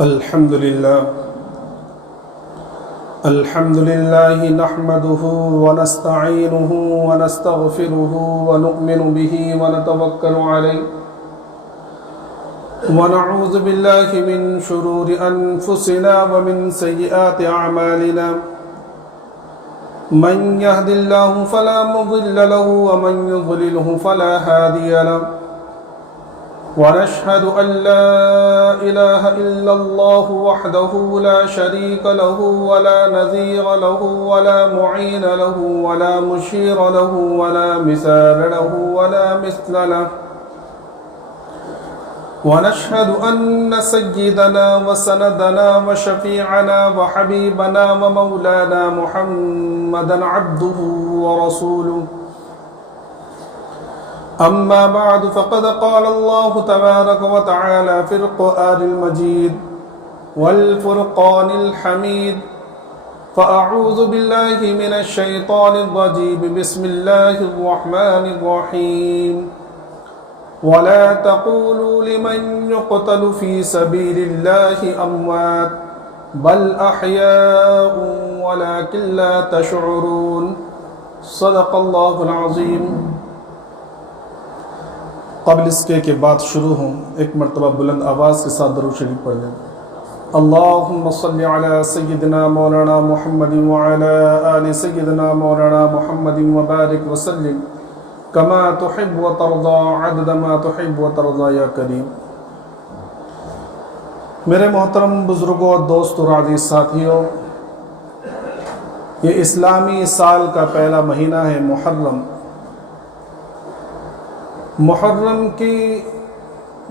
الحمد لله نحمده ونستعينه ونستغفره ونؤمن به ونتوكل عليه ونعوذ بالله من شرور أنفسنا ومن سيئات أعمالنا من يهد الله فلا مضل له ومن يضلله فلا هادي له ونشهد أن لا إله إلا الله وحده لا شريك له ولا نظير له ولا معين له ولا مشير له ولا مثال له ولا مثل له ونشهد أن سيدنا وسندنا وشفيعنا وحبيبنا ومولانا محمدا عبده ورسوله أما بعد فقد قال الله تبارك وتعالى في القرآن المجيد والفرقان الحميد فأعوذ بالله من الشيطان الرجيم بسم الله الرحمن الرحيم ولا تقولوا لمن يقتل في سبيل الله أموات بل أحياء ولكن لا تشعرون صدق الله العظيم۔ قبل اس کے بعد شروع ہوں، ایک مرتبہ بلند آواز کے ساتھ درود شریف پڑھ لیں۔ اللہم صلی علی سیدنا مولانا محمد وعلی آل سیدنا مولانا محمد وبارک وسلم کما تحب وترضى عدد ما تحب وترضى یا کریم۔ میرے محترم بزرگوں، دوستوں اور عزیز ساتھیوں، یہ اسلامی سال کا پہلا مہینہ ہے محرم۔ محرم کی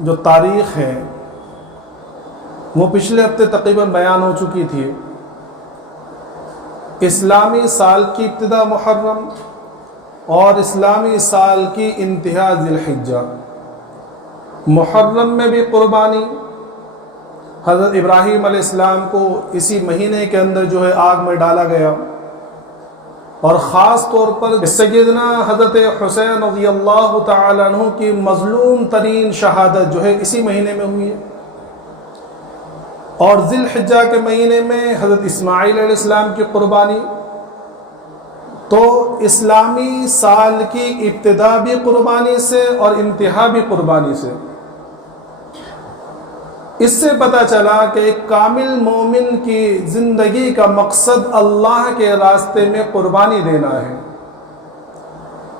جو تاریخ ہے وہ پچھلے ہفتے تقریباً بیان ہو چکی تھی۔ اسلامی سال کی ابتدا محرم اور اسلامی سال کی انتہا ذی الحجہ۔ محرم میں بھی قربانی، حضرت ابراہیم علیہ السلام کو اسی مہینے کے اندر جو ہے آگ میں ڈالا گیا، اور خاص طور پر سیدنا حضرت حسین رضی اللہ تعالیٰ عنہ کی مظلوم ترین شہادت جو ہے اسی مہینے میں ہوئی ہے۔ اور ذی الحجہ کے مہینے میں حضرت اسماعیل علیہ السلام کی قربانی۔ تو اسلامی سال کی ابتدا بھی قربانی سے اور انتہا بھی قربانی سے۔ اس سے پتہ چلا کہ ایک کامل مومن کی زندگی کا مقصد اللہ کے راستے میں قربانی دینا ہے۔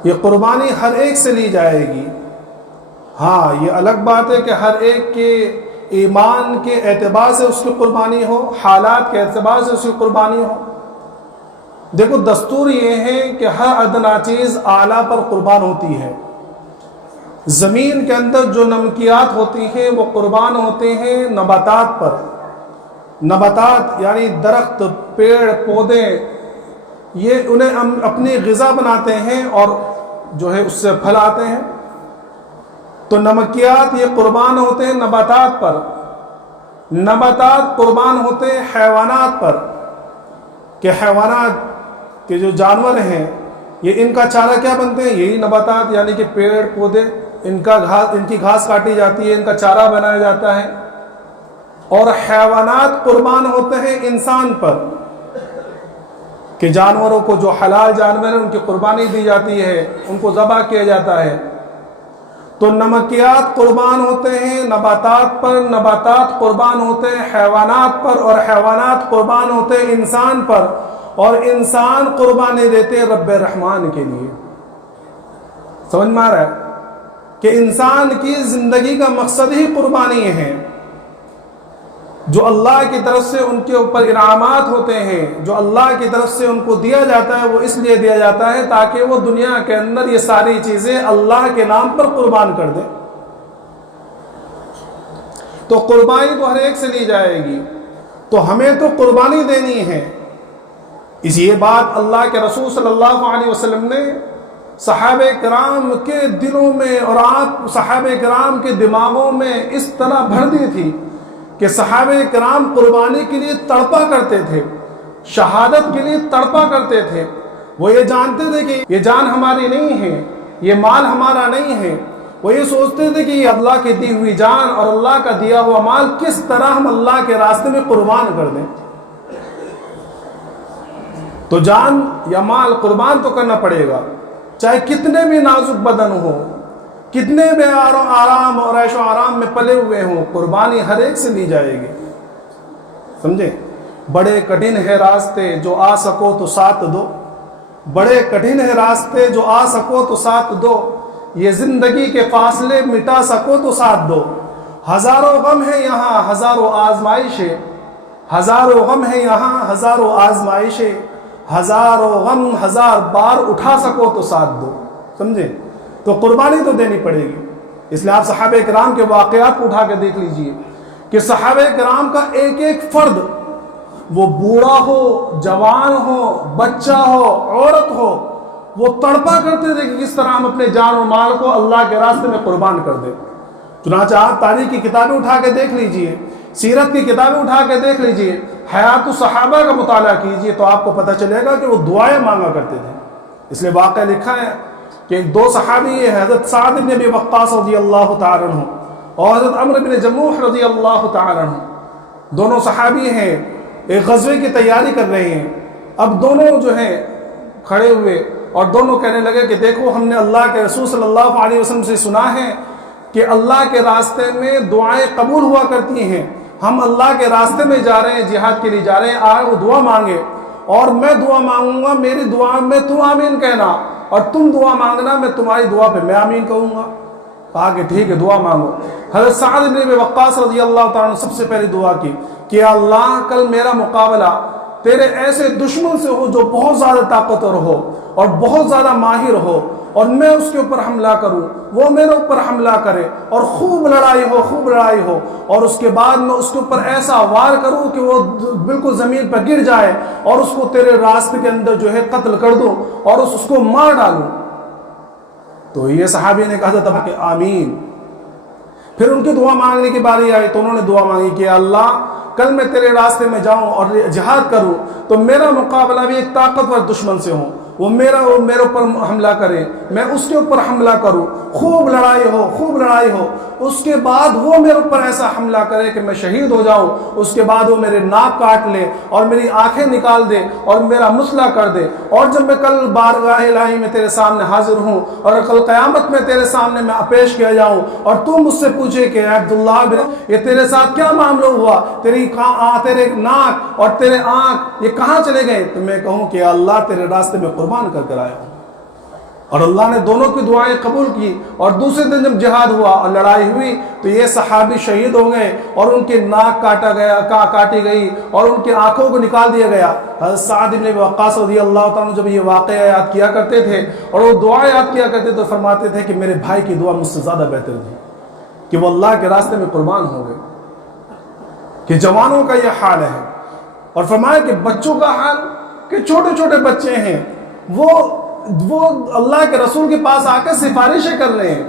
یہ قربانی ہر ایک سے لی جائے گی۔ ہاں، یہ الگ بات ہے کہ ہر ایک کے ایمان کے اعتبار سے اس کی قربانی ہو، حالات کے اعتبار سے اس کی قربانی ہو۔ دیکھو، دستور یہ ہے کہ ہر ادنا چیز اعلیٰ پر قربان ہوتی ہے۔ زمین کے اندر جو نمکیات ہوتی ہیں وہ قربان ہوتے ہیں نباتات پر۔ نباتات یعنی درخت، پیڑ پودے، یہ انہیں ہم اپنی غذا بناتے ہیں اور جو ہے اس سے پھل آتے ہیں۔ تو نمکیات یہ قربان ہوتے ہیں نباتات پر۔ نباتات قربان ہوتے ہیں حیوانات پر، کہ حیوانات کے جو جانور ہیں یہ ان کا چارہ کیا بنتے ہیں؟ یہی نباتات، یعنی کہ پیڑ پودے، ان کی گھاس کاٹی جاتی ہے، ان کا چارہ بنایا جاتا ہے۔ اور حیوانات قربان ہوتے ہیں انسان پر، کہ جانوروں کو جو حلال جانور ہیں ان کی قربانی دی جاتی ہے، ان کو ذبح کیا جاتا ہے۔ تو نمکیات قربان ہوتے ہیں نباتات پر، نباتات قربان ہوتے ہیں حیوانات پر، اور حیوانات قربان ہوتے ہیں انسان پر، اور انسان قربانی دیتے رب رحمان کے لیے۔ سمجھ میں آ رہا ہے کہ انسان کی زندگی کا مقصد ہی قربانی ہے۔ جو اللہ کی طرف سے ان کے اوپر انعامات ہوتے ہیں، جو اللہ کی طرف سے ان کو دیا جاتا ہے، وہ اس لیے دیا جاتا ہے تاکہ وہ دنیا کے اندر یہ ساری چیزیں اللہ کے نام پر قربان کر دیں۔ تو قربانی تو ہر ایک سے لی جائے گی، تو ہمیں تو قربانی دینی ہے۔ یہ بات اللہ کے رسول صلی اللہ علیہ وسلم نے صحابہ کرام کے دلوں میں اور صحابہ کرام کے دماغوں میں اس طرح بھر دی تھی کہ صحابہ کرام قربانی کے لیے تڑپا کرتے تھے، شہادت کے لیے تڑپا کرتے تھے۔ وہ یہ جانتے تھے کہ یہ جان ہماری نہیں ہے، یہ مال ہمارا نہیں ہے، وہ یہ سوچتے تھے کہ یہ اللہ کی دی ہوئی جان اور اللہ کا دیا ہوا مال کس طرح ہم اللہ کے راستے میں قربان کر دیں. تو جان یا مال قربان تو کرنا پڑے گا، چاہے کتنے بھی نازک بدن ہو، کتنے بھی آرام اور عیش و آرام میں پلے ہوئے ہوں، قربانی ہر ایک سے لی جائے گی. سمجھے؟ بڑے کٹھن ہے راستے جو آ سکو تو ساتھ دو، بڑے کٹھن ہے راستے جو آ سکو تو ساتھ دو، یہ زندگی کے فاصلے مٹا سکو تو ساتھ دو. ہزاروں غم ہے یہاں ہزاروں آزمائشیں، ہزاروں غم ہے یہاں ہزاروں آزمائشیں، ہزاروں غم ہزار بار اٹھا سکو تو ساتھ دو. سمجھے؟ تو قربانی تو دینی پڑے گی. اس لیے آپ صحابہ کرام کے واقعات کو اٹھا کے دیکھ لیجئے کہ صحابہ کرام کا ایک ایک فرد، وہ بوڑھا ہو، جوان ہو، بچہ ہو، عورت ہو، وہ تڑپا کرتے تھے کہ کس طرح ہم اپنے جان و مال کو اللہ کے راستے میں قربان کر دیں. چنانچہ آپ تاریخ کی کتابیں اٹھا کے دیکھ لیجئے، سیرت کی کتابیں اٹھا کے دیکھ لیجئے، حیات الصحابہ کا مطالعہ کیجئے تو آپ کو پتہ چلے گا کہ وہ دعائیں مانگا کرتے تھے. اس لیے واقعہ لکھا ہے کہ دو صحابی ہیں، حضرت سعد بن ابی وقاص رضی اللہ تعالی عنہ اور حضرت عمرو بن جموح رضی اللہ تعالی عنہ. دونوں صحابی ہیں، ایک غزوے کی تیاری کر رہے ہیں. اب دونوں جو ہیں کھڑے ہوئے اور دونوں کہنے لگے کہ دیکھو ہم نے اللہ کے رسول صلی اللہ علیہ وسلم سے سنا ہے کہ اللہ کے راستے میں دعائیں قبول ہوا کرتی ہیں. ہم اللہ کے راستے میں جا رہے ہیں، جہاد کے لیے جا رہے ہیں، آئے وہ دعا مانگے اور میں دعا مانگوں گا، میری دعا میں تم آمین کہنا اور تم دعا مانگنا، میں تمہاری دعا پہ میں آمین کہوں گا. کہا کہ ٹھیک ہے دعا مانگو. حضرت سعد بن ابی وقاص رضی اللہ تعالیٰ عنہ سب سے پہلی دعا کی کہ اللہ کل میرا مقابلہ تیرے ایسے دشمن سے ہو جو بہت زیادہ طاقتور ہو اور بہت زیادہ ماہر ہو، اور میں اس کے اوپر حملہ کروں، وہ میرے اوپر حملہ کرے اور خوب لڑائی ہو، خوب لڑائی ہو، اور اس کے بعد میں اس کے اوپر ایسا وار کروں کہ وہ بالکل زمین پر گر جائے اور اس کو تیرے راستے کے اندر جو ہے قتل کر دوں اور اس کو مار ڈالوں. تو یہ صحابی نے کہا تھا کہ آمین. پھر ان کی دعا مانگنے کی باری آئی تو انہوں نے دعا مانگی کہ اللہ کل میں تیرے راستے میں جاؤں اور جہاد کروں تو میرا مقابلہ بھی ایک طاقتور دشمن سے ہوں، وہ میرے اوپر حملہ کرے، میں اس کے اوپر حملہ کروں، خوب لڑائی ہو، خوب لڑائی ہو، اس کے بعد وہ میرے اوپر ایسا حملہ کرے کہ میں شہید ہو جاؤں، اس کے بعد وہ میرے ناک کاٹ لے اور میری آنکھیں نکال دے اور میرا مسئلہ کر دے، اور جب میں کل بارگاہ الہی میں تیرے سامنے حاضر ہوں اور کل قیامت میں تیرے سامنے میں پیش کیا جاؤں اور تو مجھ سے پوچھے کہ عبداللہ بن یہ تیرے ساتھ کیا معاملہ ہوا، تیرے ناک اور تیرے آنکھ یہ کہاں چلے گئے، تو میں کہوں کہ اللہ تیرے راستے میں قربان کر کر آیا ہوں. اور اللہ نے دونوں کی دعائیں قبول کی، اور دوسرے دن جب جہاد ہوا اور لڑائی ہوئی تو یہ صحابی شہید ہو گئے اور ان کے ناک کاٹی گئی اور ان کے آنکھوں کو نکال دیا گیا. حضرت سعد بن ابی وقاص رضی اللہ تعالیٰ جب یہ واقعہ یاد کیا کرتے تھے اور وہ دعا یاد کیا کرتے تو فرماتے تھے کہ میرے بھائی کی دعا مجھ سے زیادہ بہتر تھی کہ وہ اللہ کے راستے میں قربان ہو گئے. کہ جوانوں کا یہ حال ہے، اور فرمایا کہ بچوں کا حال کہ چھوٹے چھوٹے بچے ہیں وہ اللہ کے رسول کے پاس آ کر سفارشیں کر رہے ہیں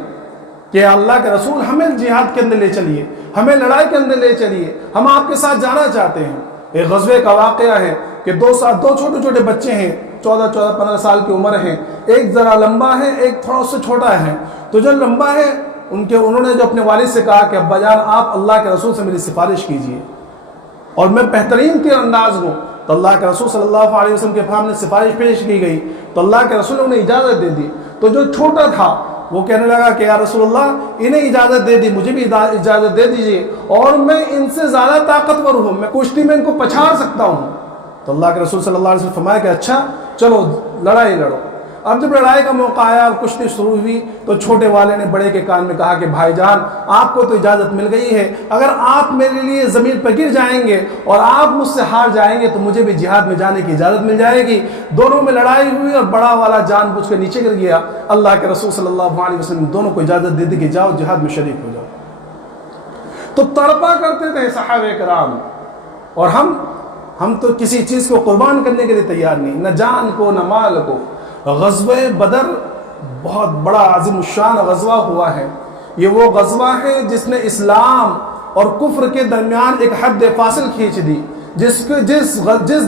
کہ اللہ کے رسول ہمیں جہاد کے اندر لے چلیے، ہمیں لڑائی کے اندر لے چلیے، ہم آپ کے ساتھ جانا چاہتے ہیں. ایک غزوے کا واقعہ ہے کہ دو چھوٹے چھوٹے بچے ہیں، 14-15 سال کی عمر ہے، ایک ذرا لمبا ہے، ایک تھوڑا سے چھوٹا ہے. تو جو لمبا ہے انہوں نے جو اپنے والد سے کہا کہ ابا جان آپ اللہ کے رسول سے میری سفارش کیجیے اور میں بہترین تیر انداز ہوں. تو اللہ کے رسول صلی اللہ علیہ وسلم کے سامنے سفارش پیش کی گئی تو اللہ کے رسول نے انہیں اجازت دے دی. تو جو چھوٹا تھا وہ کہنے لگا کہ یا رسول اللہ انہیں اجازت دے دی، مجھے بھی اجازت دے دیجیے، اور میں ان سے زیادہ طاقتور ہوں، میں کشتی میں ان کو پچھاڑ سکتا ہوں. تو اللہ کے رسول صلی اللہ علیہ وسلم فرمایا کہ اچھا چلو لڑائی لڑو. اب جب لڑائی کا موقع آیا اور کشتی شروع ہوئی تو چھوٹے والے نے بڑے کے کان میں کہا کہ بھائی جان آپ کو تو اجازت مل گئی ہے، اگر آپ میرے لیے زمین پر گر جائیں گے اور آپ مجھ سے ہار جائیں گے تو مجھے بھی جہاد میں جانے کی اجازت مل جائے گی. دونوں میں لڑائی ہوئی اور بڑا والا جان بوجھ کے نیچے گر گیا. اللہ کے رسول صلی اللہ علیہ وسلم دونوں کو اجازت دے دی کہ جاؤ جہاد میں شریک ہو جاؤ. تو تڑپا کرتے تھے صحابہ کرام، اور ہم تو کسی چیز کو قربان کرنے کے لیے تیار نہیں، نہ جان کو نہ مال کو. غزوہ بدر بہت بڑا عظیم الشان غزوہ ہوا ہے. یہ وہ غزوہ ہے جس نے اسلام اور کفر کے درمیان ایک حد فاصل کھینچ دی. جس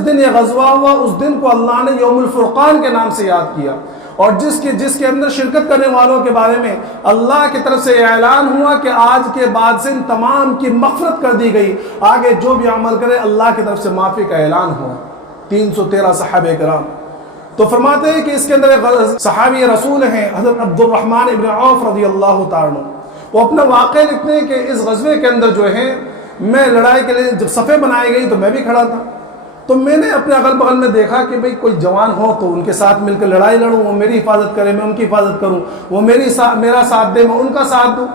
دن یہ غزوہ ہوا اس دن کو اللہ نے یوم الفرقان کے نام سے یاد کیا، اور جس کے اندر شرکت کرنے والوں کے بارے میں اللہ کی طرف سے اعلان ہوا کہ آج کے بعد سے ان تمام کی مغفرت کر دی گئی، آگے جو بھی عمل کرے اللہ کی طرف سے معافی کا اعلان ہوا۔ 313 صحابہ کرام۔ تو فرماتے ہیں کہ اس کے اندر ایک صحابی رسول ہیں حضرت عبد الرحمن ابن عوف رضی اللہ تعالیٰ عنہ، وہ اپنا واقعہ لکھتے ہیں کہ اس غزوے کے اندر جو ہے میں لڑائی کے لیے جب صفیں بنائی گئی تو میں بھی کھڑا تھا، تو میں نے اپنے اگل بغل میں دیکھا کہ بھئی کوئی جوان ہو تو ان کے ساتھ مل کر لڑائی لڑوں، وہ میری حفاظت کرے میں ان کی حفاظت کروں، وہ میرا ساتھ دے میں ان کا ساتھ دوں۔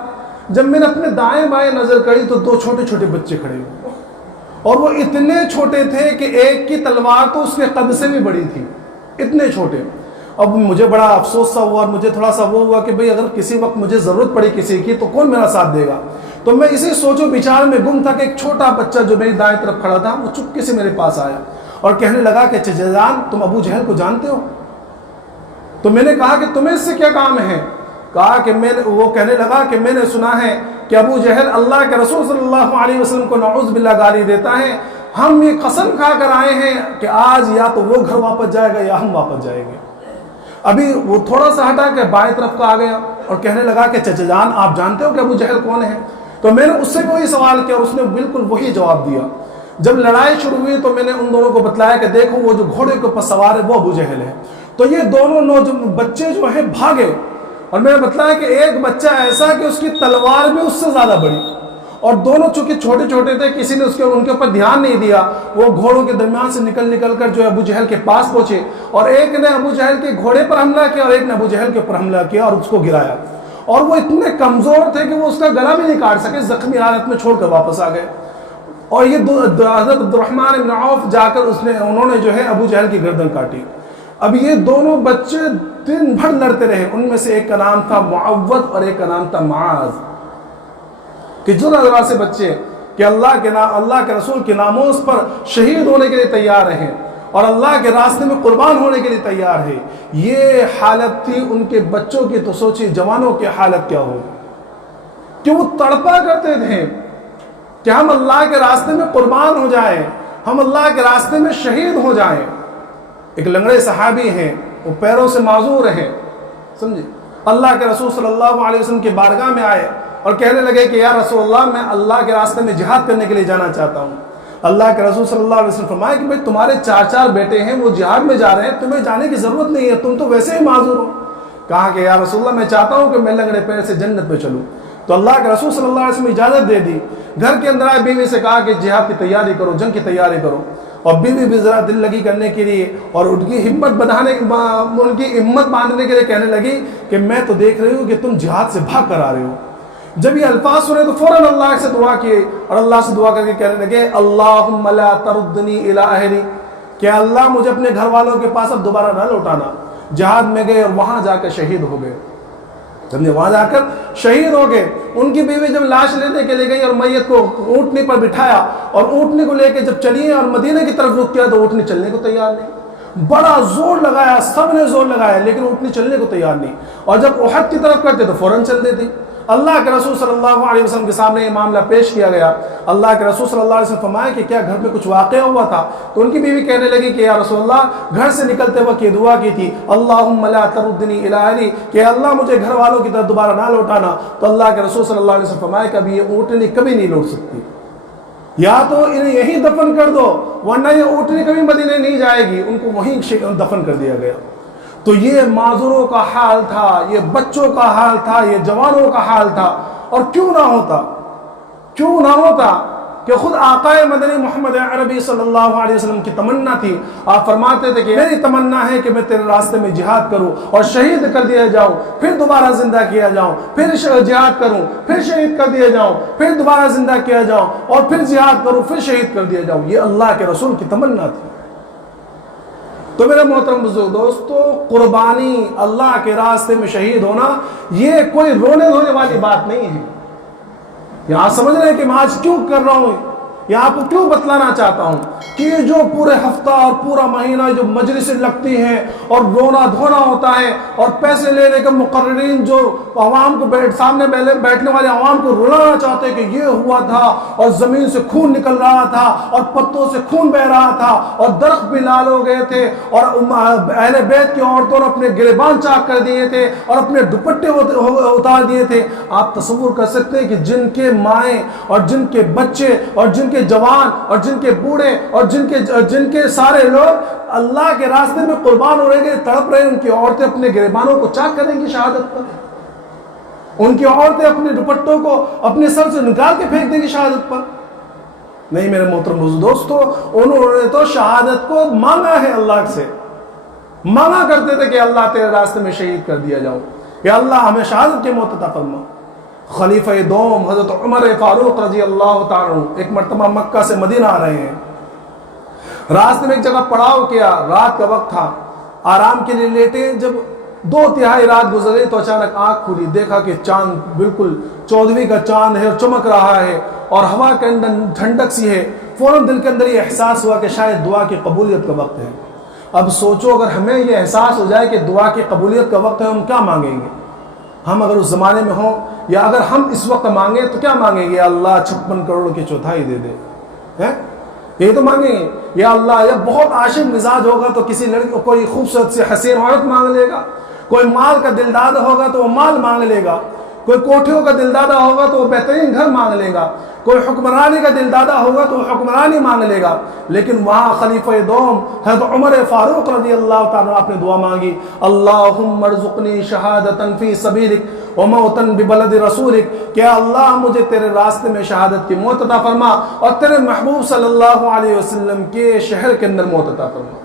جب میں نے اپنے دائیں بائیں نظر کری تو 2 چھوٹے چھوٹے بچے کھڑے ہوئے، اور وہ اتنے چھوٹے تھے کہ ایک کی تلوار تو اس کے قد سے بھی بڑی تھی، اتنے چھوٹے۔ اب مجھے بڑا افسوس سا ہوا اور مجھے تھوڑا سا وہ ہوا کہ بھئی اگر کسی وقت مجھے ضرورت پڑی کسی کی تو کون میرا ساتھ دے گا؟ تو میں اسی سوچ و بچار میں گم تھا کہ ایک چھوٹا بچہ جو میری دائیں طرف کھڑا تھا وہ چپکے سے میرے پاس آیا اور کہنے لگا کہ چچا جان تم ابو جہل کو جانتے ہو؟ تو میں نے کہا کہ تمہیں اس سے کیا کام ہے؟ کہا کہ وہ کہنے لگا کہ میں نے سنا ہے کہ ابو جہل اللہ کے رسول صلی اللہ علیہ وسلم کو نعوذ باللہ گالی دیتا ہے، ہم یہ قسم کھا کر آئے ہیں کہ آج یا تو وہ گھر واپس جائے گا یا ہم واپس جائیں گے۔ ابھی وہ تھوڑا سا ہٹا کے بائیں طرف کا آ گیا اور کہنے لگا کہ چچا جان آپ جانتے ہو کہ ابو جہل کون ہے؟ تو میں نے اس سے وہی سوال کیا اور اس نے بالکل وہی جواب دیا۔ جب لڑائی شروع ہوئی تو میں نے ان دونوں کو بتلایا کہ دیکھو وہ جو گھوڑے کے اوپر سوار ہے وہ ابو جہل ہے۔ تو یہ دونوں بچے جو ہیں بھاگے، اور میں نے بتلایا کہ ایک بچہ ایسا کہ اس کی تلوار بھی اس سے زیادہ بڑی، اور دونوں چونکہ چھوٹے چھوٹے تھے کسی نے ان کے اوپر دھیان نہیں دیا، وہ گھوڑوں کے درمیان سے نکل کر جو ہے ابو جہل کے پاس پہنچے، اور ایک نے ابو جہل کے گھوڑے پر حملہ کیا اور ایک نے ابو جہل کے اوپر حملہ کیا اور اس کو گرایا، اور وہ اتنے کمزور تھے کہ وہ اس کا گلا بھی نہیں کاٹ سکے، زخمی حالت میں چھوڑ کر واپس آ گئے۔ اور یہ حضرت عبد الرحمن بن عوف جا کر انہوں نے جو ہے ابو جہل کی گردن کاٹی۔ اب یہ دونوں بچے دن بھر لڑتے رہے، ان میں سے ایک کا نام تھا معوذ اور ایک کا نام تھا معاذ، کہ جو ذرا سے بچے کہ اللہ کے رسول کے ناموز پر شہید ہونے کے لیے تیار رہے اور اللہ کے راستے میں قربان ہونے کے لیے تیار ہے، یہ حالت تھی ان کے بچوں کی۔ تو سوچی جوانوں کی حالت کیا ہو کہ وہ تڑپا کرتے تھے کہ ہم اللہ کے راستے میں قربان ہو جائیں، ہم اللہ کے راستے میں شہید ہو جائیں۔ ایک لنگڑے صحابی ہیں، وہ پیروں سے معذور ہیں، سمجھے، اللہ کے رسول صلی اللہ علیہ وسلم کی بارگاہ میں آئے اور کہنے لگے کہ یا رسول اللہ میں اللہ کے راستے میں جہاد کرنے کے لیے جانا چاہتا ہوں۔ اللہ کے رسول صلی اللہ علیہ وسلم فرمایا کہ بھئی تمہارے 4 بیٹے ہیں، وہ جہاد میں جا رہے ہیں، تمہیں جانے کی ضرورت نہیں ہے، تم تو ویسے ہی معذور ہو۔ کہا کہ یا رسول اللہ میں چاہتا ہوں کہ میں لنگڑے پیر سے جنت میں چلوں۔ تو اللہ کے رسول صلی اللہ علیہ وسلم اجازت دے دی۔ گھر کے اندر آئے، بیوی سے کہا کہ جہاد کی تیاری کرو، جنگ کی تیاری کرو، اور بیوی بھی ذرا دل لگی کرنے کے لیے اور ان کی ہمت باندھنے کے لیے کہنے لگی کہ میں تو دیکھ رہی ہوں کہ تم جہاد سے بھاگ کر آ رہے ہو۔ جب یہ الفاظ سنے تو فوراً اللہ سے دعا کیے اور اللہ سے دعا کر کے کہنے لگے اللہم لا تردنی الی اہلی، کہ اللہ مجھے اپنے گھر والوں کے پاس اب دوبارہ نہ لوٹانا۔ جہاد میں گئے اور وہاں جا کر شہید ہو گئے، وہاں جا کر شہید ہو گئے۔ ان کی بیوی جب لاش لینے کے لیے گئی اور میت کو اونٹنی پر بٹھایا اور اونٹنی کو لے کے جب چلی اور مدینے کی طرف رخ کیا تو اونٹنی چلنے کو تیار نہیں۔ بڑا زور لگایا، سب نے زور لگایا، لیکن اونٹنی چلنے کو تیار نہیں، اور جب احد کی طرف کرتے تو فوراً چل دیتی۔ اللہ کے رسول صلی اللہ علیہ وسلم کے سامنے یہ معاملہ پیش کیا گیا۔ اللہ کے رسول صلی اللہ علیہ وسلم فرمایا کہ کیا گھر میں کچھ واقعہ ہوا تھا؟ تو ان کی بیوی کہنے لگی کہ یا رسول اللہ گھر سے نکلتے وقت یہ دعا کی تھی اللہم لا تردنی الی اہلی، کہ اللہ مجھے گھر والوں کی طرف دوبارہ نہ لوٹانا۔ تو اللہ کے رسول صلی اللہ علیہ وسلم فرمایا کہ ابھی یہ اونٹنی کبھی نہیں لوٹ سکتی، یا تو انہیں یہیں دفن کر دو ورنہ یہ اونٹنی کبھی مدینے نہیں جائے گی۔ ان کو وہیں دفن کر دیا گیا۔ تو یہ معذوروں کا حال تھا، یہ بچوں کا حال تھا، یہ جوانوں کا حال تھا۔ اور کیوں نہ ہوتا کہ خود آقا مدنی محمد عربی صلی اللہ علیہ وسلم کی تمنا تھی۔ آپ فرماتے تھے کہ میری تمنا ہے کہ میں تیرے راستے میں جہاد کروں اور شہید کر دیا جاؤں، پھر دوبارہ زندہ کیا جاؤں، پھر جہاد کروں، پھر شہید کر دیا جاؤں، پھر دوبارہ زندہ کیا جاؤں، اور پھر جہاد کروں، پھر شہید کر دیا جاؤں۔ یہ اللہ کے رسول کی تمنا تھی۔ تو میرے محترم بزرگ دوستو، قربانی، اللہ کے راستے میں شہید ہونا، یہ کوئی رونے دھونے والی بات نہیں ہے۔ یہاں سمجھ رہے ہیں کہ میں آج کیوں کر رہا ہوں، یہ آپ کو کیوں بتلانا چاہتا ہوں۔ کہ یہ جو پورے ہفتہ اور پورا مہینہ جو مجلسیں لگتی ہیں اور رونا دھونا ہوتا ہے اور پیسے لینے کے مقررین جو عوام کو سامنے بیٹھنے والے عوام کو رلانا چاہتے کہ یہ ہوا تھا اور زمین سے خون نکل رہا تھا اور پتوں سے خون بہ رہا تھا اور درخت بھی لال ہو گئے تھے اور اہل بیت کی عورتوں نے اپنے گریبان چاک کر دیے تھے اور اپنے دوپٹے اتار دیے تھے، آپ تصور کر سکتے ہیں کہ جن کے مائیں اور جن کے بچے اور جن کے جوان اور جن کے بوڑھے اور جن کے سارے لوگ اللہ کے راستے میں قربان ہو رہے ہیں، تڑپ رہے ہیں، ان کی عورتیں اپنے گریبانوں کو چاک کریں گی شہادت پر، ان کی عورتیں اپنے دوپٹوں کو اپنے سر سے نکال کے پھینک دیں گی شہادت پر؟ نہیں میرے محترم دوستو، انہوں نے تو شہادت کو مانگا ہے، اللہ سے مانگا کرتے تھے کہ اللہ تیرے راستے میں شہید کر دیا جاؤ، یا اللہ ہمیں شہادت کے موت عطا فرما۔ خلیفہ دوم حضرت عمر فاروق رضی اللہ تعالیٰ عنہ ایک مرتبہ مکہ سے مدینہ آ رہے ہیں، راستے میں ایک جگہ پڑاؤ کیا، رات کا وقت تھا، آرام کے لیے لیٹے، جب 2/3 رات گزرے تو اچانک آنکھ کھلی، دیکھا کہ چاند بالکل 14ویں کا چاند ہے اور چمک رہا ہے اور ہوا کے اندر ٹھنڈک سی ہے۔ فوراً دل کے اندر یہ احساس ہوا کہ شاید دعا کی قبولیت کا وقت ہے۔ اب سوچو اگر ہمیں یہ احساس ہو جائے کہ دعا کی قبولیت کا وقت ہے، ہم کیا مانگیں گے؟ ہم اگر اس زمانے میں ہوں یا اگر ہم اس وقت مانگیں تو کیا مانگیں گے؟ اللہ 56 کروڑ کی چوتھائی دے دے، یہ تو مانگیں گے۔ یا اللہ، یا بہت عاشق مزاج ہوگا تو کسی لڑکی کوئی خوبصورت سی حسین عورت مانگ لے گا، کوئی مال کا دلدادہ ہوگا تو وہ مال مانگ لے گا، کوئی کوٹھیوں کا دلدادہ ہوگا تو وہ بہترین گھر مانگ لے گا، کوئی حکمرانی کا دلدادہ ہوگا تو وہ حکمرانی مانگ لے گا۔ لیکن وہاں خلیفہ دوم حضرت عمر فاروق رضی اللہ تعالیٰ آپ نے دعا مانگی، اللہم ارزقنی شہادتا فی سبیلک وموتا ببلد رسولک، کہ اللہ مجھے تیرے راستے میں شہادت کی موت عطا فرما اور تیرے محبوب صلی اللہ علیہ وسلم کے شہر کے اندر موت عطا فرما۔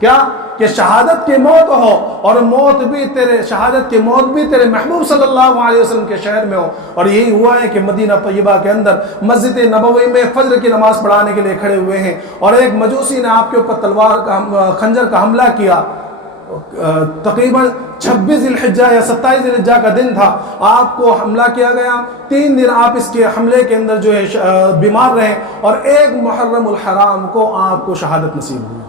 کیا کہ شہادت کی موت ہو اور موت بھی شہادت کی موت بھی تیرے محبوب صلی اللہ علیہ وسلم کے شہر میں ہو۔ اور یہی ہوا ہے کہ مدینہ طیبہ کے اندر مسجد نبوی میں فجر کی نماز پڑھانے کے لیے کھڑے ہوئے ہیں اور ایک مجوسی نے آپ کے اوپر تلوار کا خنجر کا حملہ کیا۔ تقریباً 26 ذی الحجہ یا 27 ذی الحجہ کا دن تھا، آپ کو حملہ کیا گیا۔ 3 دن آپ اس کے حملے کے اندر جو ہے بیمار رہے اور 1 محرم الحرام کو آپ کو شہادت نصیب ہوئی،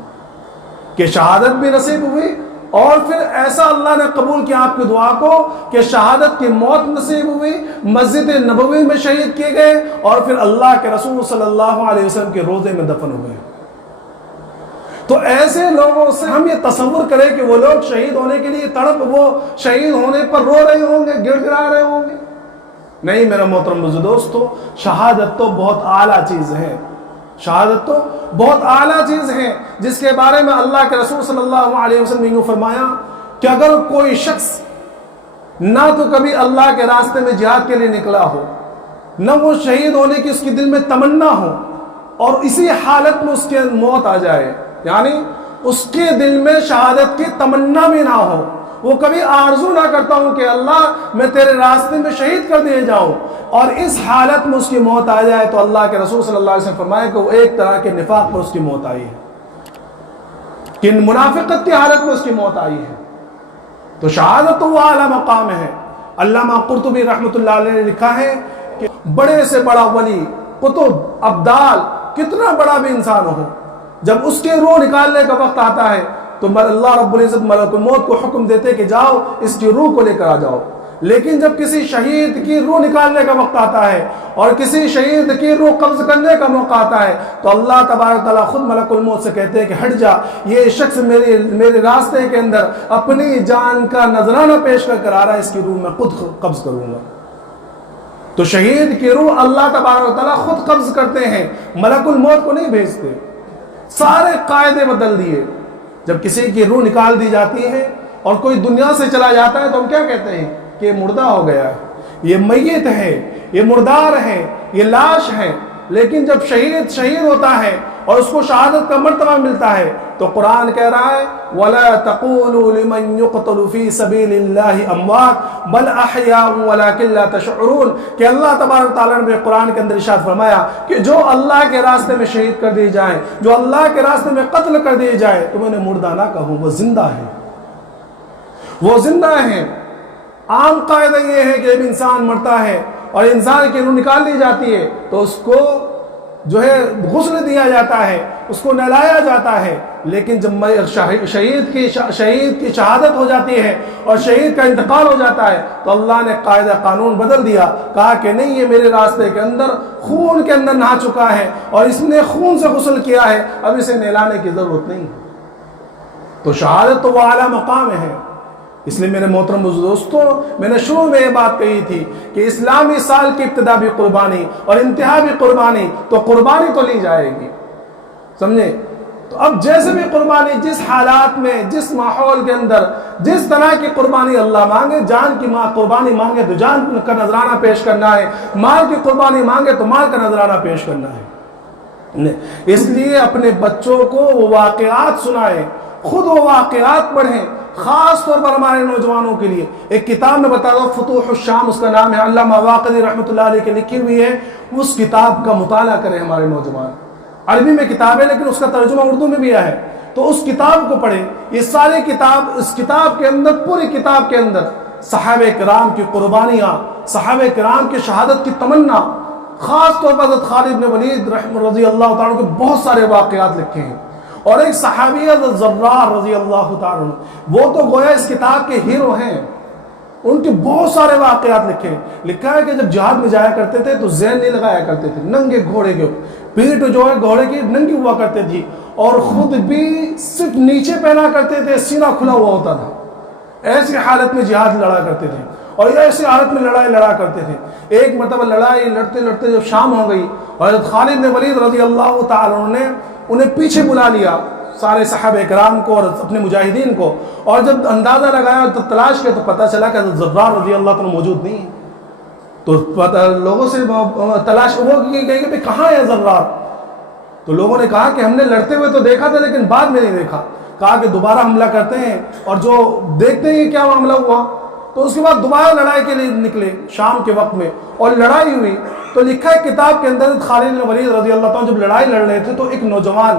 کہ شہادت بھی نصیب ہوئی اور پھر ایسا اللہ نے قبول کیا آپ کی دعا کو کہ شہادت کی موت نصیب ہوئی، مسجد نبوی میں شہید کیے گئے اور پھر اللہ کے رسول صلی اللہ علیہ وسلم کے روضے میں دفن ہوئے۔ تو ایسے لوگوں سے ہم یہ تصور کریں کہ وہ لوگ شہید ہونے کے لیے وہ شہید ہونے پر رو رہے ہوں گے، گڑ گڑا رہے ہوں گے؟ نہیں میرا محترم دوستو، شہادت تو بہت اعلیٰ چیز ہے، شہادت تو بہت اعلیٰ چیز ہے جس کے بارے میں اللہ کے رسول صلی اللہ علیہ وسلم نے فرمایا کہ اگر کوئی شخص نہ تو کبھی اللہ کے راستے میں جہاد کے لیے نکلا ہو، نہ وہ شہید ہونے کی اس کی دل میں تمنا ہو اور اسی حالت میں اس کے موت آ جائے، یعنی اس کے دل میں شہادت کی تمنا بھی نہ ہو، وہ کبھی آرزو نہ کرتا ہوں کہ اللہ میں تیرے راستے میں شہید کر دیے جاؤں، اور اس حالت میں اس کی موت آ جائے تو اللہ کے رسول صلی اللہ علیہ وسلم فرمائے کہ وہ ایک طرح کے نفاق پر اس کی موت آئی ہے، کہ منافقت کی حالت میں اس کی موت آئی ہے۔ تو شہادت تو وہ اعلیٰ مقام ہے۔ علامہ قرطبی رحمۃ اللہ علیہ نے لکھا ہے کہ بڑے سے بڑا ولی، قطب، ابدال، کتنا بڑا بھی انسان ہو، جب اس کے روح نکالنے کا وقت آتا ہے تو اللہ رب العزت ملک الموت کو حکم دیتے کہ جاؤ اس کی روح کو لے کر آ جاؤ۔ لیکن جب کسی شہید کی روح نکالنے کا وقت آتا ہے اور کسی شہید کی روح قبض کرنے کا موقع آتا ہے تو اللہ تبارک تعالیٰ خود ملک الموت سے کہتے ہیں کہ ہٹ جا، یہ شخص میرے راستے کے اندر اپنی جان کا نذرانہ پیش کر آ رہا ہے، اس کی روح میں خود قبض کروں گا۔ تو شہید کی روح اللہ تبارک تعالیٰ خود قبض کرتے ہیں، ملک الموت کو نہیں بھیجتے۔ سارے قاعدے بدل دیے۔ جب کسی کی روح نکال دی جاتی ہے اور کوئی دنیا سے چلا جاتا ہے تو ہم کیا کہتے ہیں کہ یہ مردہ ہو گیا ہے، یہ میت ہے، یہ مردار ہے، یہ لاش ہے۔ لیکن جب شہید ہوتا ہے اور اس کو شہادت کا مرتبہ ملتا ہے تو قرآن کہہ رہا ہے وَلَا تَقُولُوا لِمَنْ يُقْتَلُ فِي سَبِيلِ اللَّهِ أَمْوَاتٌ بَلْ أَحْيَاءٌ وَلَكِنْ لَا تَشْعُرُونَ، کہ اللہ تبارک تعالیٰ نے قرآن کے اندر ارشاد فرمایا کہ جو اللہ کے راستے میں شہید کر دیے جائیں، جو اللہ کے راستے میں قتل کر دیے جائے، تو میں نے مردہ نہ کہوں، وہ زندہ ہے، وہ زندہ ہیں۔ عام قاعدہ یہ ہے کہ جب انسان مرتا ہے اور انسان کی روح نکال لی جاتی ہے تو اس کو جو ہے غسل دیا جاتا ہے، اس کو نہلایا جاتا ہے، لیکن جب شہید کی شہادت ہو جاتی ہے اور شہید کا انتقال ہو جاتا ہے تو اللہ نے قاعدہ قانون بدل دیا، کہا کہ نہیں، یہ میرے راستے کے اندر خون کے اندر نہا چکا ہے اور اس نے خون سے غسل کیا ہے، اب اسے نہلانے کی ضرورت نہیں۔ تو شہادت تو وہ اعلیٰ مقام ہے۔ اس لیے میرے محترم دوستوں، میں نے شروع میں یہ بات کہی تھی کہ اسلامی سال کی ابتدا بھی قربانی اور انتہا بھی قربانی، تو قربانی تو لی جائے گی، سمجھے؟ تو اب جیسے بھی قربانی، جس حالات میں، جس ماحول کے اندر جس طرح کی قربانی اللہ مانگے، جان کی قربانی مانگے تو جان کا نذرانہ پیش کرنا ہے، مال کی قربانی مانگے تو مال کا نذرانہ پیش کرنا ہے۔ اس لیے اپنے بچوں کو وہ واقعات سنائیں، خود وہ واقعات پڑھیں، خاص طور پر ہمارے نوجوانوں کے لیے۔ ایک کتاب میں بتا دو، فتوح الشام اس کا نام ہے، علامہ واقدی رحمۃ اللہ علیہ کے لکھی ہوئی ہے، اس کتاب کا مطالعہ کریں ہمارے نوجوان۔ عربی میں کتاب ہے لیکن اس کا ترجمہ اردو میں بھی ہے، تو اس کتاب کو پڑھیں۔ یہ ساری کتاب، اس کتاب کے اندر، پوری کتاب کے اندر صحابہ کرام کی قربانیاں، صحابہ کرام کی شہادت کی تمنا، خاص طور پر حضرت خالد بن ولید رضی اللہ تعالیٰ کے بہت سارے واقعات لکھے ہیں، اور ایک صحابی حضرت زرار رضی اللہ تعالیٰ، وہ تو گویا اس کتاب کے ہیرو ہیں، ان کے بہت سارے واقعات لکھے ہیں۔ لکھا ہے کہ جب جہاد میں جایا کرتے تھے تو زین نہیں لگایا کرتے تھے، ننگے گھوڑے کے پیٹھ جو ہے گھوڑے کی ننگی ہوا کرتے تھی، اور خود بھی صرف نیچے پہنا کرتے تھے، سینہ کھلا ہوا ہوتا تھا۔ ایسی حالت میں جہاد لڑا کرتے تھے اور ایسی حالت میں لڑائی لڑا کرتے تھے۔ ایک مرتبہ لڑائی لڑتے لڑتے جب شام ہو گئی، حضرت خالد بن ولید رضی اللہ تعالیٰ نے انہیں پیچھے بلا لیا، سارے صحابہ کرام کو اور اپنے مجاہدین کو، اور جب اندازہ لگایا تو تلاش کیا تو پتہ چلا کہ حضرت زرار رضی اللہ تعالیٰ موجود نہیں ہے۔ تو لوگوں سے تلاش وہ کی گئی کہ کہاں ہے زرار؟ تو لوگوں نے کہا کہ ہم نے لڑتے ہوئے تو دیکھا تھا لیکن بعد میں نہیں دیکھا۔ کہا کہ دوبارہ حملہ کرتے ہیں اور جو دیکھتے ہیں کیا معاملہ ہوا۔ تو اس کے بعد دوبارہ لڑائی کے لیے نکلے شام کے وقت میں، اور لڑائی ہوئی۔ تو لکھا ہے کتاب کے اندر، خالد بن ولید رضی اللہ تعالیٰ جب لڑائی لڑ رہے تھے تو ایک نوجوان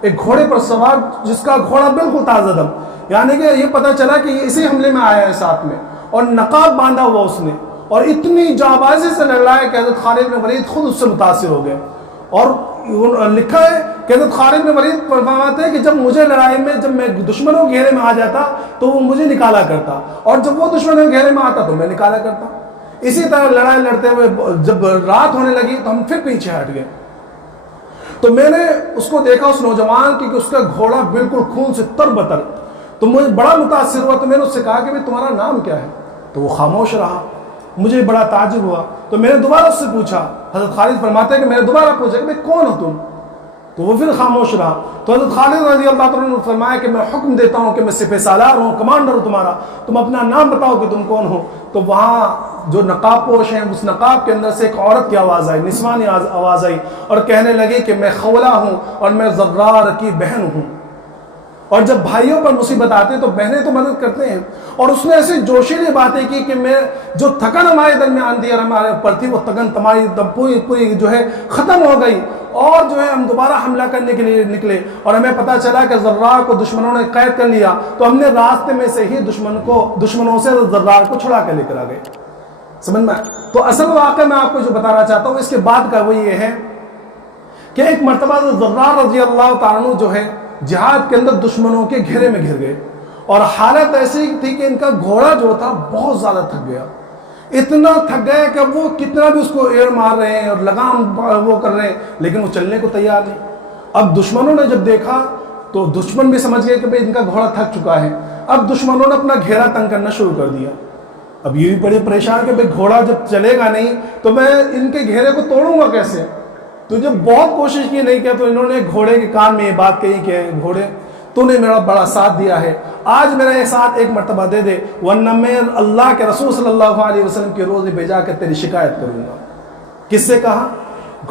ایک گھوڑے پر سوار، جس کا گھوڑا بالکل تازہ دم، یعنی کہ یہ پتہ چلا کہ یہ اسی حملے میں آیا ہے ساتھ میں، اور نقاب باندھا ہوا اس نے، اور اتنی جانبازی سے لڑ رہا ہے کہ حضرت خالد بن ولید خود اس سے متاثر ہو گئے۔ اور لکھا ہے کہ حضرت خالد بن ولید فرماتے ہیں کہ جب مجھے لڑائی میں، جب میں دشمنوں کے گھیرے میں آ جاتا تو وہ مجھے نکالا کرتا، اور جب وہ دشمنوں کے گھیرے میں آتا تو میں نکالا کرتا۔ اسی طرح لڑائی لڑتے ہوئے جب رات ہونے لگی تو ہم پھر پیچھے ہٹ گئے۔ تو میں نے اس کو دیکھا، اس نوجوان کی، کہ اس کا گھوڑا بالکل خون سے تر بتر، تو مجھے بڑا متاثر ہوا۔ تو میں نے اس سے کہا کہ تمہارا نام کیا ہے؟ تو وہ خاموش رہا، مجھے بڑا تعجب ہوا۔ تو میں نے دوبارہ اس سے پوچھا، حضرت خالد فرماتے ہیں کہ میں نے دوبارہ پوچھا کہ کون ہو تم؟ تو وہ پھر خاموش رہا۔ تو حضرت خالد رضی اللہ عنہ نے فرمایا کہ میں حکم دیتا ہوں کہ میں سپہ سالار ہوں، کمانڈر ہوں تمہارا، تم اپنا نام بتاؤ کہ تم کون ہو۔ تو وہاں جو نقاب پوش ہیں، اس نقاب کے اندر سے ایک عورت کی آواز آئی، نسوانی آواز آئی، اور کہنے لگی کہ میں خولہ ہوں اور میں زرار کی بہن ہوں۔ اور جب بھائیوں پر مصیبت آتے تو بہنیں تو مدد کرتے ہیں، اور اس نے ایسی جوشیلی باتیں کی کہ میں جو تھکن ہمارے درمیان تھی اور ہمارے اوپر تھی، وہ تھکن تمہاری پوری جو ہے ختم ہو گئی، اور جو ہے ہم دوبارہ حملہ کرنے کے لیے نکلے، اور ہمیں پتہ چلا کہ زرار کو دشمنوں نے قید کر لیا، تو ہم نے راستے میں سے ہی دشمنوں سے زرار کو چھڑا کے لے کر آ گئے۔ سمجھ میں؟ تو اصل واقعہ میں آپ کو جو بتانا چاہتا ہوں اس کے بعد کا وہ یہ ہے کہ ایک مرتبہ زرار رضی اللہ تعالیٰ عنہ جو ہے جہاد کے اندر دشمنوں کے گھیرے میں گھر گئے، اور حالت ایسی تھی کہ ان کا گھوڑا جو تھا بہت زیادہ تھک گیا، اتنا تھک گیا کہ وہ کتنا بھی اس کو ایڑ مار رہے ہیں اور لگام وہ کر رہے ہیں لیکن وہ چلنے کو تیار نہیں۔ اب دشمنوں نے جب دیکھا تو دشمن بھی سمجھ گئے کہ بھئی ان کا گھوڑا تھک چکا ہے۔ اب دشمنوں نے اپنا گھیرا تنگ کرنا شروع کر دیا۔ اب یہ بھی بڑے پریشان کہ بھئی گھوڑا جب چلے گا نہیں تو میں ان کے گھیرے کو توڑوں گا کیسے؟ تو جب بہت کوشش کی نہیں کیا تو انہوں نے گھوڑے کے کان میں یہ بات کہی کہ گھوڑے تو نے میرا بڑا ساتھ دیا ہے، آج میرا یہ ساتھ ایک مرتبہ دے دے ورنہ میں اللہ کے رسول صلی اللہ علیہ وسلم کے روزے بھیجا کر تیری شکایت کروں گا۔ کس سے کہا؟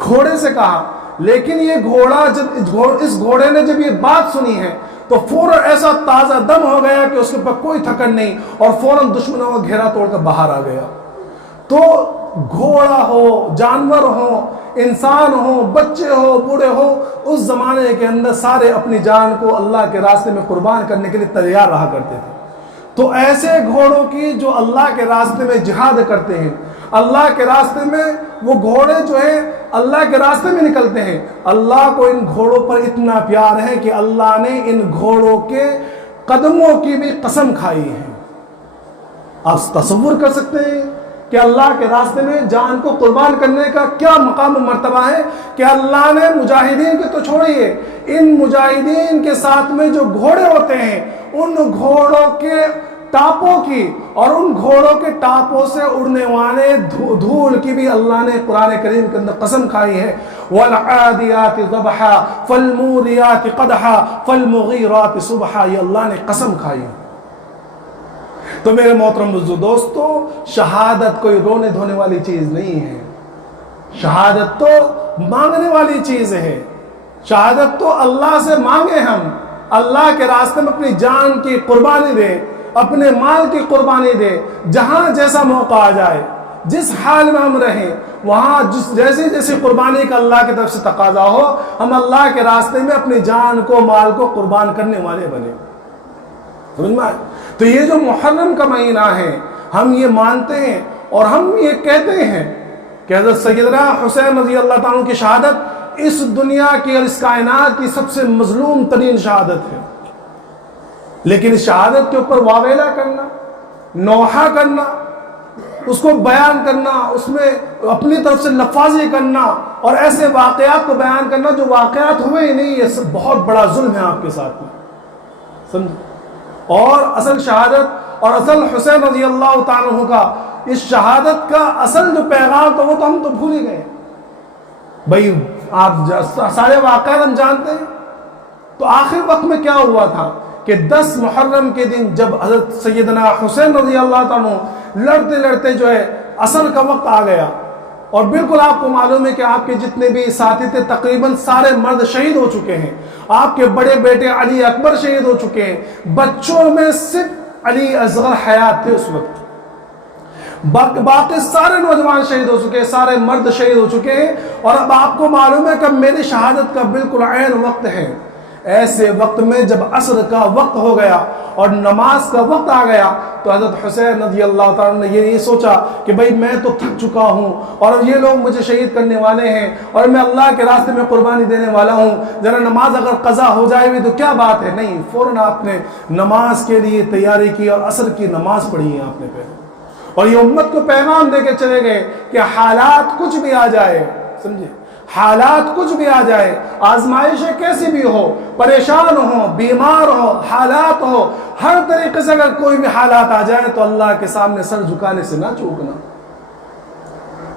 گھوڑے سے کہا۔ لیکن یہ گھوڑا جب اس گھوڑے نے جب یہ بات سنی ہے تو فوراً ایسا تازہ دم ہو گیا کہ اس کے اوپر کوئی تھکن نہیں، اور فوراً دشمنوں کا گھیرا توڑ کر باہر آ گیا۔ تو گھوڑا ہو، جانور ہو، انسان ہو، بچے ہو، بوڑھے ہو، اس زمانے کے اندر سارے اپنی جان کو اللہ کے راستے میں قربان کرنے کے لیے تیار رہا کرتے تھے۔ تو ایسے گھوڑوں کی جو اللہ کے راستے میں جہاد کرتے ہیں، اللہ کے راستے میں وہ گھوڑے جو ہیں اللہ کے راستے میں نکلتے ہیں، اللہ کو ان گھوڑوں پر اتنا پیار ہے کہ اللہ نے ان گھوڑوں کے قدموں کی بھی قسم کھائی ہے۔ آپ تصور کر سکتے ہیں کہ اللہ کے راستے میں جان کو قربان کرنے کا کیا مقام و مرتبہ ہے کہ اللہ نے مجاہدین کے تو چھوڑیے، ان مجاہدین کے ساتھ میں جو گھوڑے ہوتے ہیں ان گھوڑوں کے ٹاپوں کی اور ان گھوڑوں کے ٹاپوں سے اڑنے والے دھول کی بھی اللہ نے قرآن کریم کے اندر قسم کھائی ہے۔ وَالْعَادِيَاتِ ضَبْحًا فَالْمُورِيَاتِ قَدْحًا فَالْمُغِيرَاتِ صُبْحًا، یہ اللہ نے قسم کھائی ہے۔ تو میرے محترم دوستو، شہادت کوئی رونے دھونے والی چیز نہیں ہے، شہادت تو مانگنے والی چیز ہے۔ شہادت تو اللہ سے مانگے، ہم اللہ کے راستے میں اپنی جان کی قربانی دیں، اپنے مال کی قربانی دیں، جہاں جیسا موقع آ جائے، جس حال میں ہم رہیں وہاں جیسی قربانی کا اللہ کی طرف سے تقاضا ہو، ہم اللہ کے راستے میں اپنی جان کو مال کو قربان کرنے والے بنے۔ سمجھ میں آئے؟ تو یہ جو محرم کا مہینہ ہے، ہم یہ مانتے ہیں اور ہم یہ کہتے ہیں کہ حضرت سیدنا حسین رضی اللہ تعالیٰ کی شہادت اس دنیا کی اور اس کائنات کی سب سے مظلوم ترین شہادت ہے، لیکن اس شہادت کے اوپر واویلا کرنا، نوحہ کرنا، اس کو بیان کرنا، اس میں اپنی طرف سے لفاظی کرنا اور ایسے واقعات کو بیان کرنا جو واقعات ہوئے ہی نہیں، یہ سب بہت بڑا ظلم ہے آپ کے ساتھ میں، سمجھ۔ اور اصل شہادت اور اصل حسین رضی اللہ تعالیٰ عنہ کا اس شہادت کا اصل جو پیغام تھا وہ تو ہم تو بھول ہی گئے بھائی، آپ سارے واقعات ہم جانتے ہیں۔ تو آخر وقت میں کیا ہوا تھا کہ 10 محرم کے دن جب حضرت سیدنا حسین رضی اللہ تعالیٰ عنہ لڑتے لڑتے جو ہے اصل کا وقت آ گیا، اور بالکل آپ کو معلوم ہے کہ آپ کے جتنے بھی ساتھی تھے تقریباً سارے مرد شہید ہو چکے ہیں، آپ کے بڑے بیٹے علی اکبر شہید ہو چکے ہیں، بچوں میں صرف علی اصغر حیات تھے اس وقت، باقی سارے نوجوان شہید ہو چکے ہیں، سارے مرد شہید ہو چکے ہیں، اور اب آپ کو معلوم ہے کہ میری شہادت کا بالکل عین وقت ہے۔ ایسے وقت میں جب عصر کا وقت ہو گیا اور نماز کا وقت آ گیا تو حضرت حسین رضی اللہ تعالیٰ نے یہ سوچا کہ بھائی میں تو تھک چکا ہوں اور یہ لوگ مجھے شہید کرنے والے ہیں اور میں اللہ کے راستے میں قربانی دینے والا ہوں، ذرا نماز اگر قضا ہو جائے ہوئی تو کیا بات ہے، نہیں، فوراً آپ نے نماز کے لیے تیاری کی اور عصر کی نماز پڑھی ہے آپ نے پہلے، اور یہ امت کو پیغام دے کے چلے گئے کہ حالات کچھ بھی آ جائے، سمجھے، حالات کچھ بھی آ جائے، آزمائشیں کیسی بھی ہو، پریشان ہو، بیمار ہو، حالات ہو، ہر طریقے سے اگر کوئی بھی حالات آ جائے تو اللہ کے سامنے سر جھکانے سے نہ چوکنا،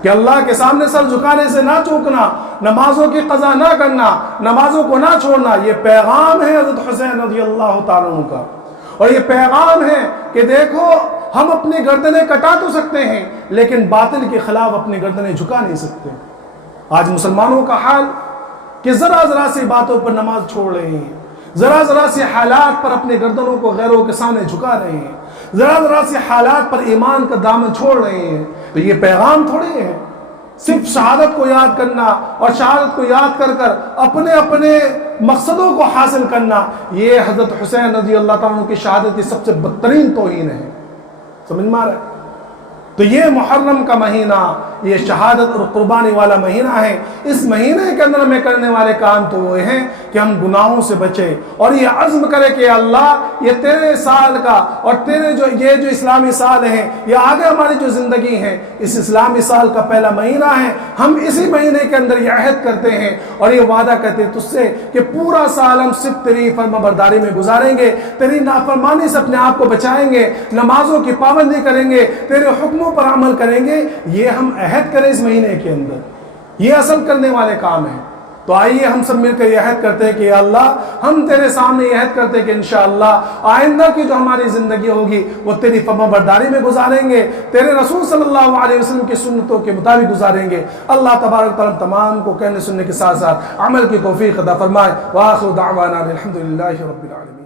کہ اللہ کے سامنے سر جھکانے سے نہ چوکنا، نمازوں کی قضا نہ کرنا، نمازوں کو نہ چھوڑنا۔ یہ پیغام ہے حضرت حسین رضی اللہ تعالیٰ عنہ کا، اور یہ پیغام ہے کہ دیکھو ہم اپنی گردنیں کٹا تو سکتے ہیں لیکن باطل کے خلاف اپنی گردنیں جھکا نہیں سکتے۔ آج مسلمانوں کا حال کہ ذرا ذرا سی باتوں پر نماز چھوڑ رہے ہیں، ذرا ذرا سی حالات پر اپنی گردنوں کو غیروں کے سامنے جھکا رہے ہیں، ذرا ذرا سی حالات پر ایمان کا دامن چھوڑ رہے ہیں۔ تو یہ پیغام تھوڑی ہے صرف شہادت کو یاد کرنا اور شہادت کو یاد کر کر اپنے اپنے مقصدوں کو حاصل کرنا، یہ حضرت حسین رضی اللہ تعالیٰ عنہ کی شہادت کی سب سے بدترین توہین ہے، سمجھ میں آ رہا ہے؟ تو یہ محرم کا مہینہ یہ شہادت اور قربانی والا مہینہ ہے۔ اس مہینے کے اندر ہمیں کرنے والے کام تو وہ ہیں کہ ہم گناہوں سے بچیں اور یہ عزم کرے کہ اللہ یہ تیرے سال کا اور تیرے یہ جو اسلامی سال ہیں، یہ آگے ہماری جو زندگی ہے اس اسلامی سال کا پہلا مہینہ ہے، ہم اسی مہینے کے اندر یہ عہد کرتے ہیں اور یہ وعدہ کرتے ہیں تجھ سے کہ پورا سال ہم صرف تیری فرما برداری میں گزاریں گے، تیری نافرمانی سے اپنے آپ کو بچائیں گے، نمازوں کی پابندی کریں گے، تیرے حکموں پر عمل کریں گے۔ یہ ہم عہد کریں اس مہینے کے اندر، یہ اصل کرنے والے کام ہیں۔ تو آئیے ہم سب مل کر یہ عہد کرتے ہیں کہ یا اللہ ہم تیرے سامنے یہ عہد کرتے ہیں کہ انشاءاللہ آئندہ کی جو ہماری زندگی ہوگی وہ تیری فرما برداری میں گزاریں گے، تیرے رسول صلی اللہ علیہ وسلم کی سنتوں کے مطابق گزاریں گے۔ اللہ تبارک تعالیٰ تمام کو کہنے سننے کے ساتھ ساتھ عمل کی توفیق عطا فرمائے۔ وآخر دعوانا الحمدللہ رب العالمین۔